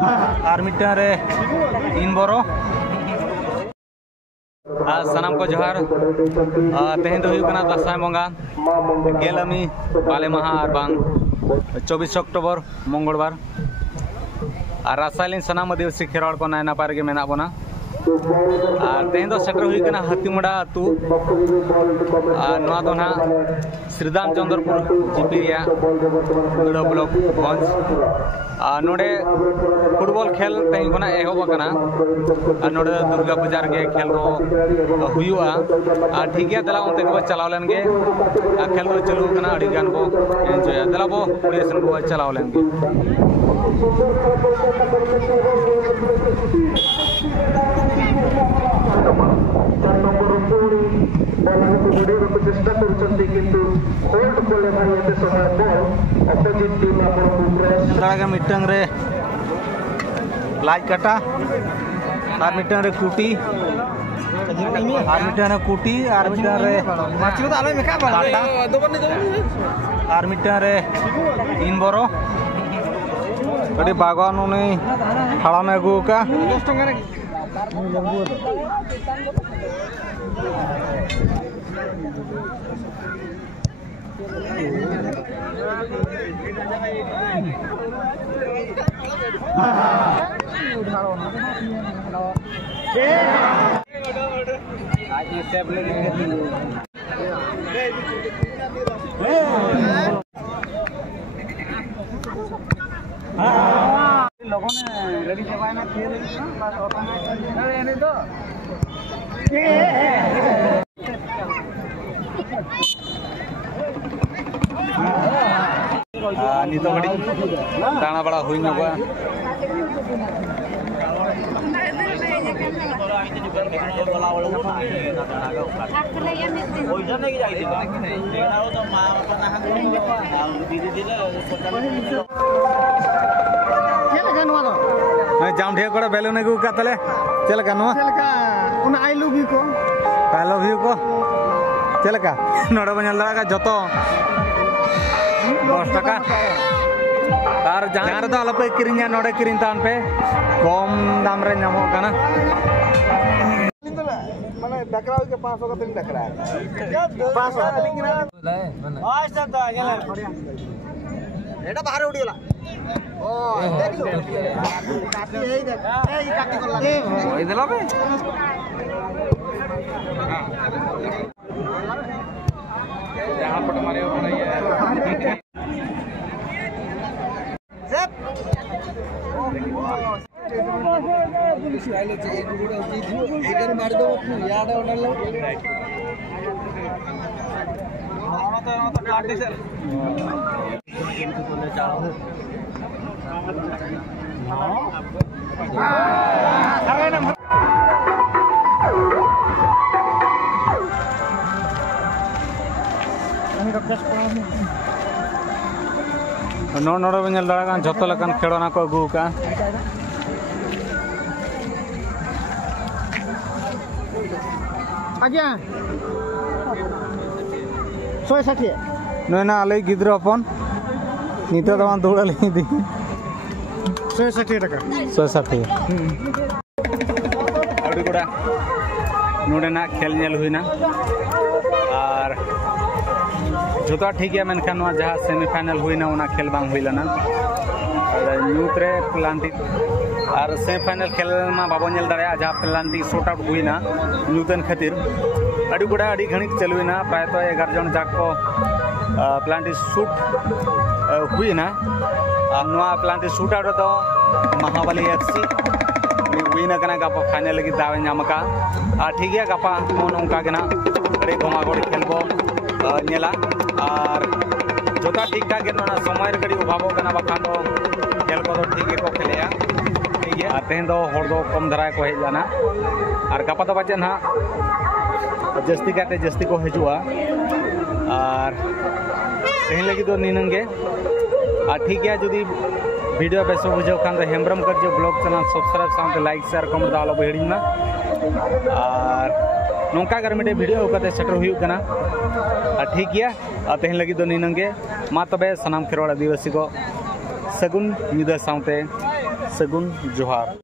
और मिट्टा रे इन बोरो सनाम को जोहार तेहन दो दासाय बंगा गेलमी बाले माहा और बांग 24 अक्टोबर मंगलवार और रासायलिन सनाम आदिवासी खेरवाड़ को नाय नापाय गे मेना बना और तेहन दो सेटर हुई कना हाथीमुड़ा अतु नवा दो ना श्रीदाम चंद्रपुर जीपी गड़ा ब्लॉक गंज नोडे फुटबॉल खेल तेहन खना एहबना नोडे दुर्गा पूजा गे खेल रो हुआ ठीक है दला उनते को चलाव लेन गे खेल रो चालू कना अड़ी गान को एंजॉय दला बो पुलिसन को चलाव लेन गे मिट्टंग रे लाज काटा और मिट्टंग रे कुटी और मिट्टंग रे कुटी और मिट्टंग रे काटा और मिट्टंग रे इन बोरो कड़ी बागवान उन्हें हाड़ा में अगू का लोगों ने रेडी करवाया ना खेल नितो घड़ी दाना बड़ा हुई ना हुआ जाम ढेर को बैलून अगू का तले चलका नो चलका आई लव यू को चलका नोडे बन लगा जतो 10 टाका और जहां रे आलोपे किरिंगा नोडे किरिन तान पे कम दाम रे नामो काना माने डकराव के 500 का तीन डकरा 500 लेकिन आज तक तो आगे एटा बाहर उड़ीला ओ देख लो काटी है देख ए काटी को लगे ओई देला बे यहां पट मारे बनाइए सेट पुलिस वाले चाहिए इधर मार दो याद ऑर्डर लो तो काटी से नोडे बन लड़ा जो लेकान खेलोना को अगू का आज्ञा 160 नैना आले गिद्रा अपन नितो दवान दौड़ा ले दी 160 टाका 160 अड़ी गुड़ा नोडे ना खेल नेल हुईना और जोता ठीक है मेनखान जहाँ सेमीफाइनल हुईना उना खेल बांग हुईलना न्यूत रे प्लांटी और सेमीफाइनल खेल में बाबो नेल दाड़ा जहाँ प्लांटी शॉट आउट हुईना न्यूतन खातिर अड़ी गुड़ा अड़ी घणिक चलुईना प्राय तो 11 जन जाक को प्लांटी शूट हुईना और प्लांटी शूट आउट तो महाबली एफसी हुईना कना गापा फाइनल लगी दावे नामका ठीक है गापा मन उनका के ना अड़ी गोमागोड़ी खेलबो नेला और जोता ठीक ठाक समय कड़ी अभाव बखान खेल को ठीक को खेले ठीक है और तेहन हर दो कम धरा को हेजाना और गापा तो बाचे ना जस्ती काते जस्ती को हजुआ और तेहन लगी तो नीनंगे और ठीक है जुदी वीडियो बेस बुझे खान तो हेम्ब्रम कर जो ब्लॉग चैनल सब्सक्राइब साथ लाइक शेयर कमेंट आलो हिड़ीना और नौका अगर मिटे वीडियो होकर सेटर हुई ठीक है तेहन लगी तो नीनंगे मा तबे सनाम खेरवाड़ आदिवासी को सगुन निदा साउते सगुन जोहार।